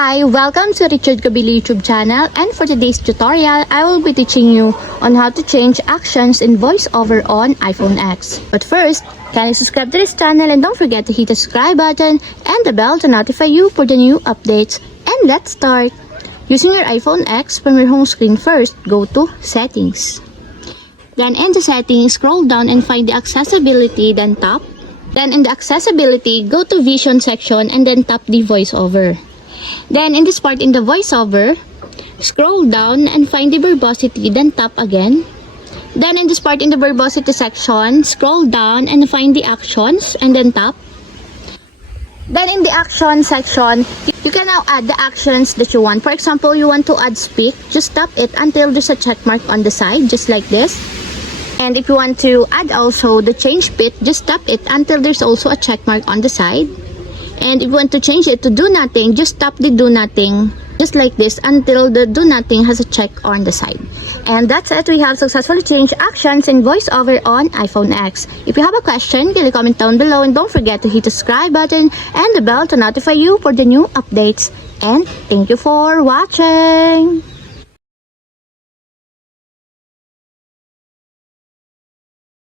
Hi, welcome to Richard Kabili YouTube channel, and for today's tutorial, I will be teaching you on how to change actions in voiceover on iPhone X. But first, kindly subscribe to this channel and don't forget to hit the subscribe button and the bell to notify you for the new updates. And let's start! Using your iPhone X, from your home screen first, go to Settings. Then in the settings, scroll down and find the accessibility, then tap. Then in the accessibility, go to vision section and then tap the voiceover. Then in this part in the voiceover, scroll down and find the verbosity, then tap again. Then in this part in the verbosity section, scroll down and find the actions and then tap. Then in the action section, you can now add the actions that you want. For example, you want to add speak, just tap it until there's a check mark on the side, just like this. And if you want to add also the change bit, just tap it until there's also a check mark on the side. And if you want to change it to do nothing, just tap the do nothing, just like this, until the do nothing has a check on the side. And that's it. We have successfully changed actions in voiceover on iPhone X. If you have a question, can you comment down below, and don't forget to hit the subscribe button and the bell to notify you for the new updates. And thank you for watching!